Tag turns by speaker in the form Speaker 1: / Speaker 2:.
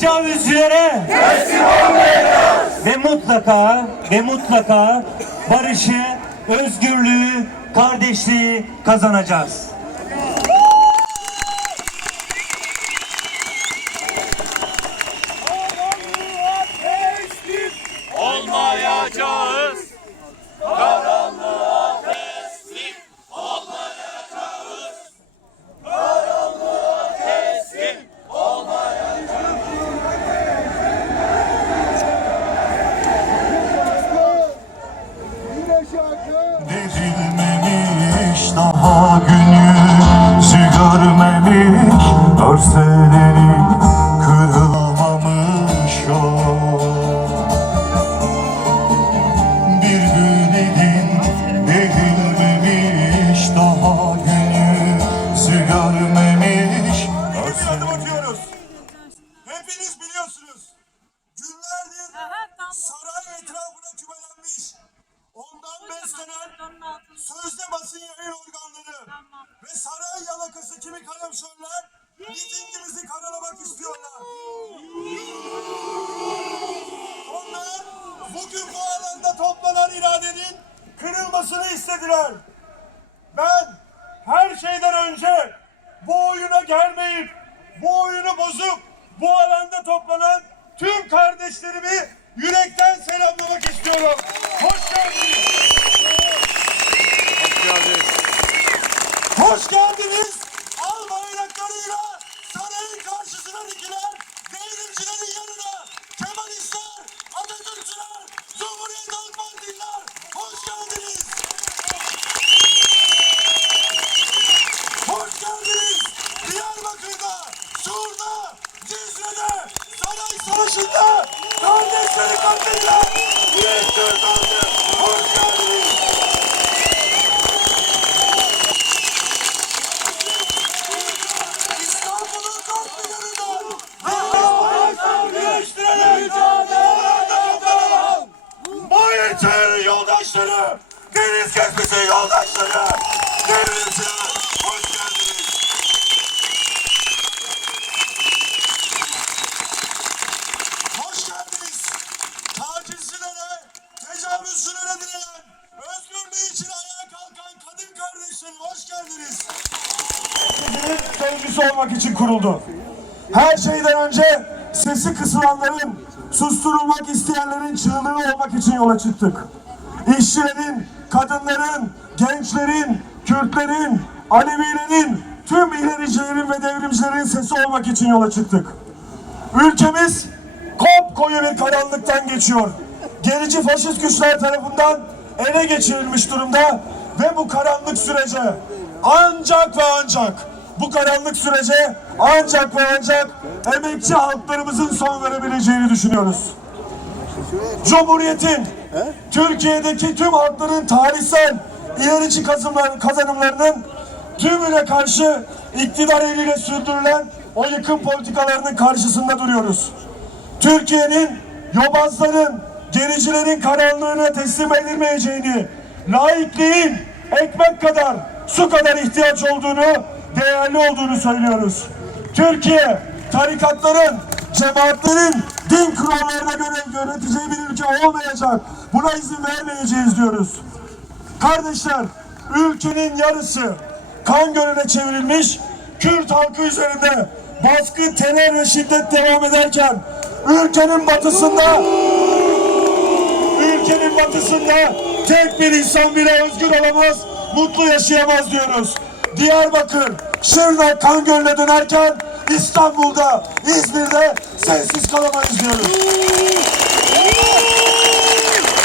Speaker 1: tecavüzcülere! Ve mutlaka ve mutlaka barışı, özgürlüğü, kardeşliği kazanacağız.
Speaker 2: olmayacağız.
Speaker 3: Verilmemiş daha günümüzü görmemiş. Örseleri
Speaker 4: mitingimizi karalamak istiyorlar. Onlar bugün bu alanda toplanan iradenin kırılmasını istediler. Ben her şeyden önce bu oyuna gelmeyip bu oyunu bozup bu alanda toplanan tüm kardeşlerimi yürekten selamlamak istiyorum. Hoş geldiniz. Hoş geldiniz. Al Saray Savaşı'nda kardeşleri katledilen Yiğit Türk'ü hoş geldiniz. İstanbul'un dört bir yanından Nefes birleştirerek mücadele edelim. Bayırtır yoldaşları, deniz kesmesi yoldaşları, devrimciler hoş geldiniz. Hoş geldiniz. Tacizcilere, tecavüzcülere direnen, özgürlüğü için ayağa kalkan kadın kardeşlerim hoş geldiniz. Sevgisi olmak için kuruldu. Her şeyden önce sesi kısılanların, susturulmak isteyenlerin çığlığı olmak için yola çıktık. İşçilerin, kadınların, gençlerin, Kürtlerin, Alevilerin, tüm ilericilerin ve devrimcilerin sesi olmak için yola çıktık. Ülkemiz kop koyu bir karanlıktan geçiyor. Gerici faşist güçler tarafından ele geçirilmiş durumda ve bu karanlık sürece ancak ve ancak bu karanlık sürece ancak ve ancak emekçi halklarımızın son verebileceğini düşünüyoruz. Cumhuriyetin Türkiye'deki tüm halkların tarihsel ilerici kazanımlar- kazanımlarının tümüne karşı iktidar eliyle sürdürülen o yıkım politikalarının karşısında duruyoruz. Türkiye'nin yobazların, gericilerin karanlığına teslim edilmeyeceğini, laikliğin ekmek kadar, su kadar ihtiyaç olduğunu, değerli olduğunu söylüyoruz. Türkiye, tarikatların, cemaatlerin din kurallarına göre yöneteceği bir ülke olmayacak. Buna izin vermeyeceğiz diyoruz. Kardeşler, ülkenin yarısı kan gölüne çevrilmiş, Kürt halkı üzerinde baskı, terör ve şiddet devam ederken ülkenin batısında ülkenin batısında tek bir insan bile özgür olamaz, mutlu yaşayamaz diyoruz. Diyarbakır, Şırnak kan gölüne dönerken İstanbul'da, İzmir'de sessiz kalamayız diyoruz.